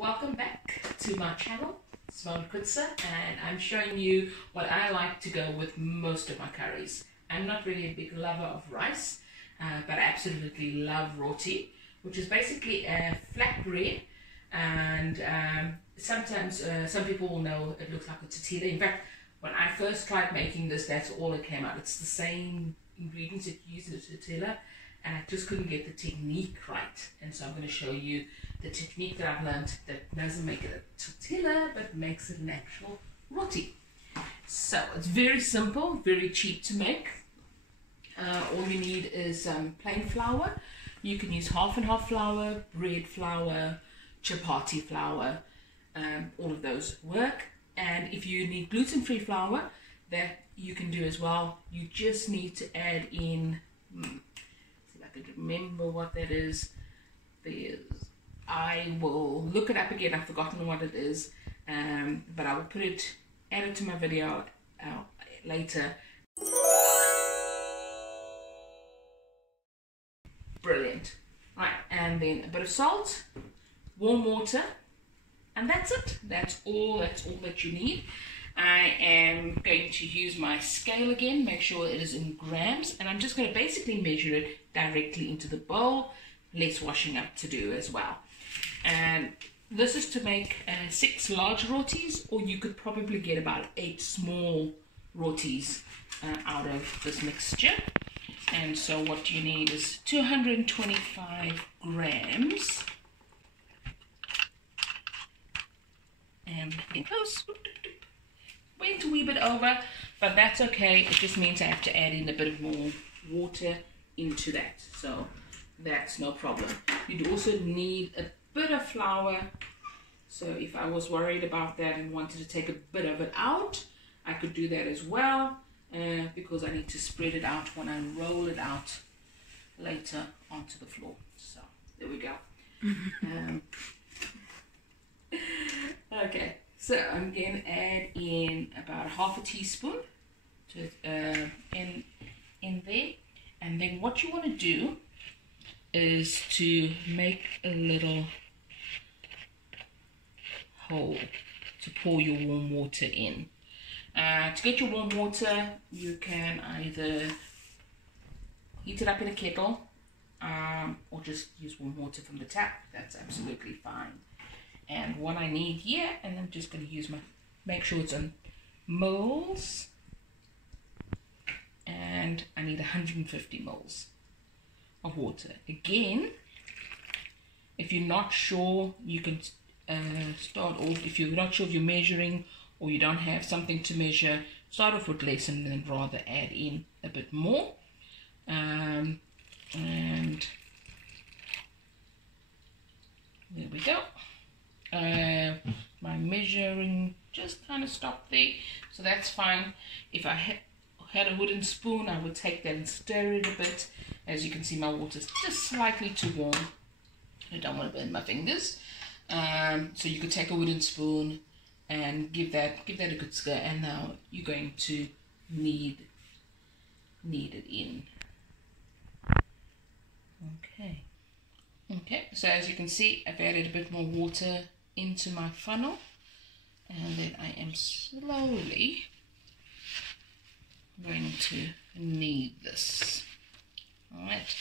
Welcome back to my channel, Simone Kutsa, and I'm showing you what I like to go with most of my curries. I'm not really a big lover of rice, but I absolutely love roti, which is basically a flat bread, and sometimes some people will know it looks like a tortilla. In fact, when I first tried making this, that's all it came out. It's the same ingredients that you use in a tortilla, and I just couldn't get the technique right. And so I'm going to show you the technique that I've learned that doesn't make it a tortilla, but makes it an actual roti. So it's very simple, very cheap to make. All you need is plain flour. You can use half and half flour, bread flour, chapati flour, all of those work. And if you need gluten-free flour, that you can do as well. You just need to add in, see if I can remember what that is. I will look it up again. I've forgotten what it is, but I will add it to my video later. Brilliant. Right, and then a bit of salt, warm water, and that's it. That's all that you need. I am going to use my scale again, make sure it is in grams, and I'm just going to basically measure it directly into the bowl. Less washing up to do as well. And this is to make 6 large rotis, or you could probably get about 8 small rotis out of this mixture. And so what you need is 225 grams. And getting close. Went a wee bit over, but that's okay. It just means I have to add in a bit of more water into that. So that's no problem. You'd also need a bit of flour. So if I was worried about that and wanted to take a bit of it out, I could do that as well, because I need to spread it out when I roll it out later onto the floor. So there we go. Okay, so I'm going to add in about half a teaspoon to, in there. And then what you want to do is to make a little hole to pour your warm water in. To get your warm water, you can either heat it up in a kettle, or just use warm water from the tap. That's absolutely fine. And what I need here, and I'm just going to use make sure it's on moles, and I need 150 moles of water. Again, if you're not sure, you can start off, if you're not sure if you're measuring or you don't have something to measure, start off with less and then rather add in a bit more. And there we go. My measuring just kind of stopped there, so that's fine. If I had a wooden spoon, I would take that and stir it a bit. As you can see, my water's just slightly too warm. I don't want to burn my fingers. So you could take a wooden spoon and give that a good stir, and now you're going to knead it in. Okay, so as you can see, I've added a bit more water into my funnel, and then I am slowly going to knead this. Alright,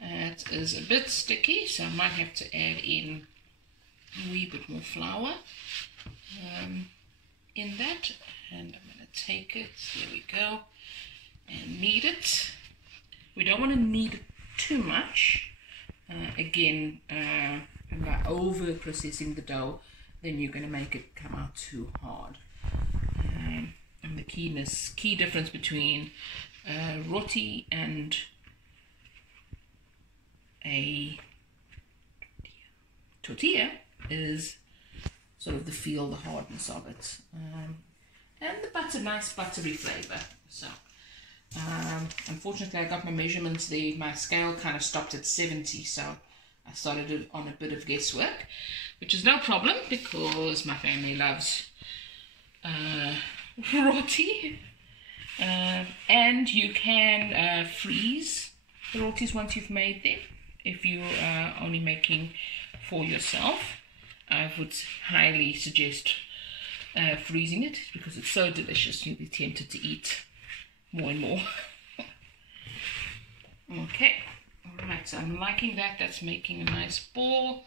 it is a bit sticky, so I might have to add in a wee bit more flour in that, and I'm going to take it, there we go, and knead it. We don't want to knead it too much. Again, by over processing the dough, then you're going to make it come out too hard. And the key difference between roti and a tortilla is sort of the feel, the hardness of it, and the butter, nice buttery flavor. So unfortunately I got my measurements there, my scale kind of stopped at 70, so I started it on a bit of guesswork, which is no problem because my family loves roti. And you can freeze the rotis once you've made them, if you are only making for yourself. I would highly suggest freezing it because it's so delicious. You'll be tempted to eat more and more. Okay, alright, so I'm liking that. That's making a nice ball.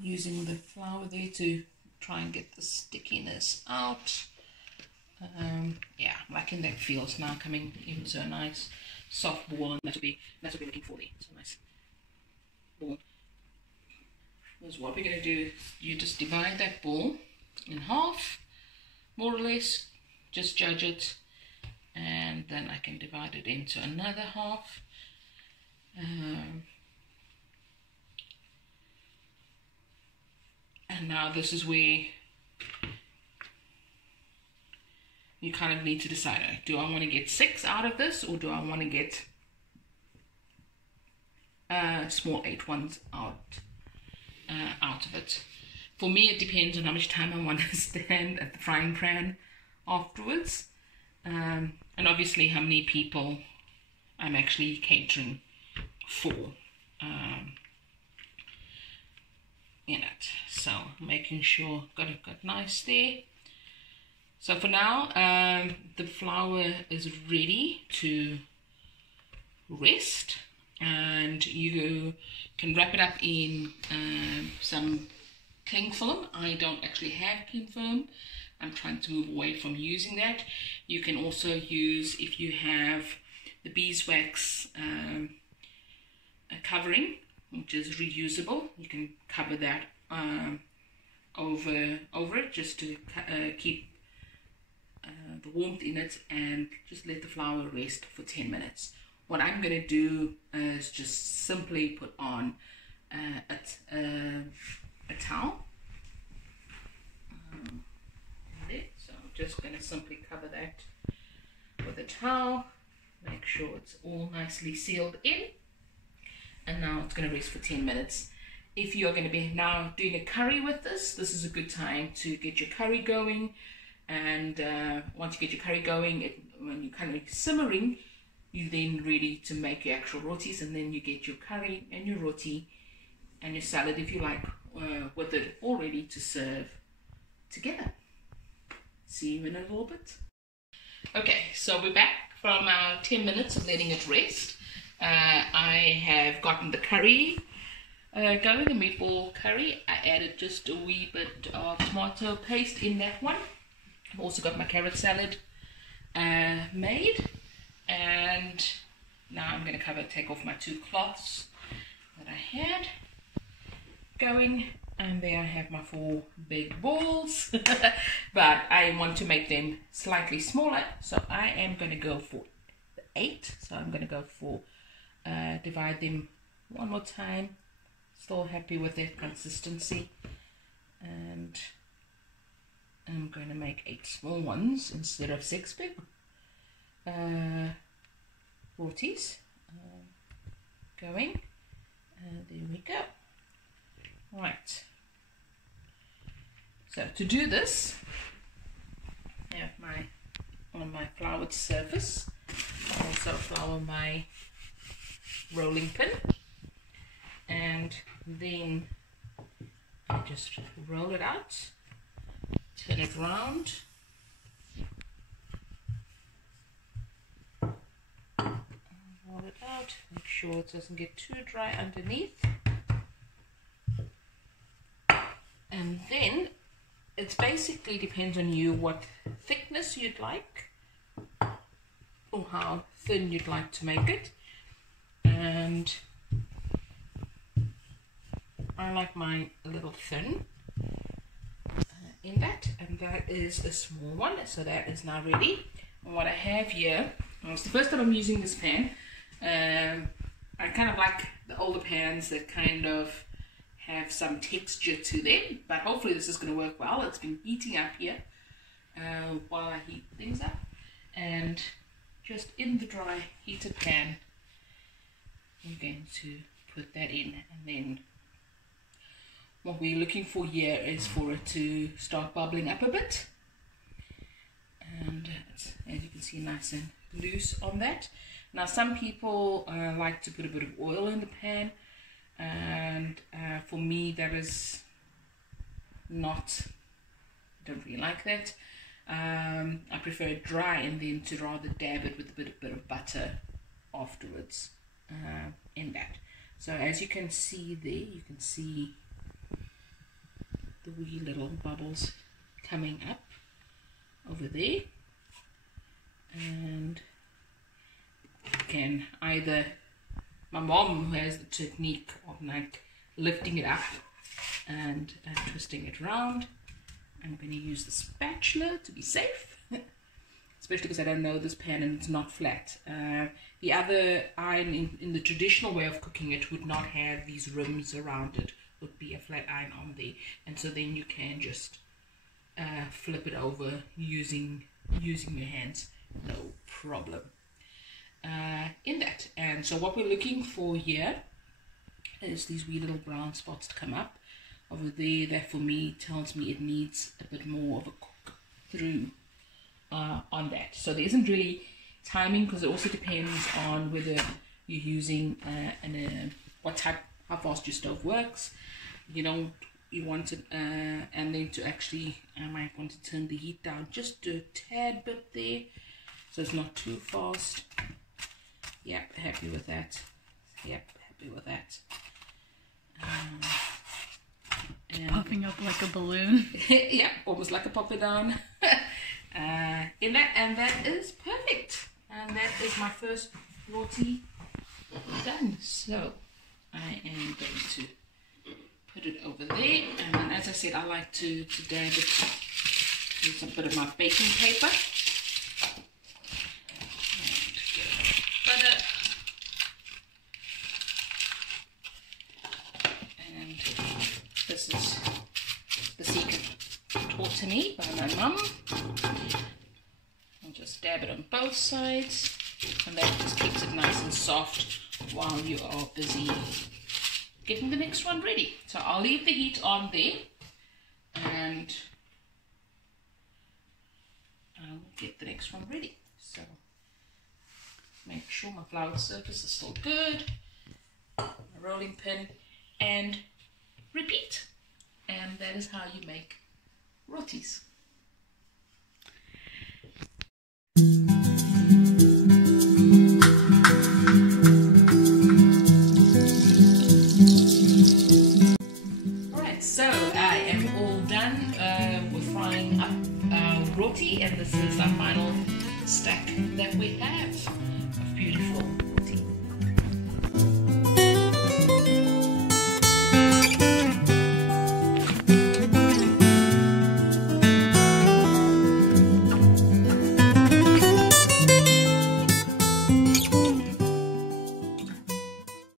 Using the flour there to try and get the stickiness out. Yeah, I'm liking that feels now coming into a nice soft ball, and that's what we're looking for there. So nice ball. Because what we're going to do, you just divide that ball in half, more or less, just judge it, and then I can divide it into another half. And now this is where you kind of need to decide, do I want to get 6 out of this, or do I want to get small 8 ones out of it? For me, it depends on how much time I want to stand at the frying pan afterwards, and obviously how many people I'm actually catering for in it. So making sure got nice there. So for now, the flour is ready to rest, and you can wrap it up in some cling film. I don't actually have cling film. I'm trying to move away from using that. You can also use, if you have the beeswax covering, which is reusable, you can cover that over it just to keep the warmth in it, and just let the flour rest for 10 minutes. What I'm going to do is just simply put on a towel. So I'm just going to simply cover that with a towel, make sure it's all nicely sealed in, and now it's going to rest for 10 minutes. If you're going to be now doing a curry with this is a good time to get your curry going. And once you get your curry going, when you're kind of simmering, you're then ready to make your actual rotis, and then you get your curry and your roti and your salad, if you like, with it all ready to serve together. See you in a little bit. Okay, so we're back from our 10 minutes of letting it rest. I have gotten the curry going, the meatball curry. I added just a wee bit of tomato paste in that one. I've also got my carrot salad made, and now I'm going to take off my 2 cloths that I had going, and there I have my 4 big balls. But I want to make them slightly smaller, so I am going to go for 8. So I'm going to go for divide them one more time. Still happy with that consistency, and I'm going to make 8 small ones instead of 6 big rotis going. There we go. Right. So to do this, I have on my floured surface. I also flour my rolling pin, and then I just roll it out. Turn it round, roll it out, make sure it doesn't get too dry underneath, and then it basically depends on you what thickness you'd like or how thin you'd like to make it, and I like mine a little thin in that, and that is a small one. So that is now ready. And what I have here, it's the first time I'm using this pan. I kind of like the older pans that kind of have some texture to them, but hopefully this is going to work well. It's been heating up here while I heat things up, and just in the dry heated pan I'm going to put that in, and then what we're looking for here is for it to start bubbling up a bit, and it's, as you can see, nice and loose on that. Now some people like to put a bit of oil in the pan, and for me, that is not, I don't really like that. I prefer it dry and then to rather dab it with a bit of butter afterwards in that. So as you can see there, you can see the wee little bubbles coming up over there, and you can either, my mom who has the technique of like lifting it up and twisting it around. I'm going to use the spatula to be safe, especially because I don't know this pan and it's not flat. The other iron in the traditional way of cooking it would not have these rims around it, would be a flat iron on there, and so then you can just flip it over using your hands, no problem in that. And so what we're looking for here is these wee little brown spots to come up over there. That for me tells me it needs a bit more of a cook through on that. So there isn't really timing, because it also depends on whether you're using what type, how fast your stove works. You want it and then to actually, I might want to turn the heat down just a tad bit there, so it's not too fast. Yep, happy with that. Yep, happy with that. And popping up like a balloon. Yep, almost like a poppadom. In that, and that is perfect. And that is my first roti done. So I am going to put it over there, and then, as I said, I like to dab it with a bit of my baking paper. Butter. And this is the secret taught to me by my mum. I'll just dab it on both sides, and that just keeps it nice and soft while you are busy getting the next one ready. So I'll leave the heat on there, and I'll get the next one ready. So make sure my floured surface is still good, a rolling pin, and repeat. And that is how you make rotis. Alright, so I am all done with frying up roti, and this is our final stack that we have of beautiful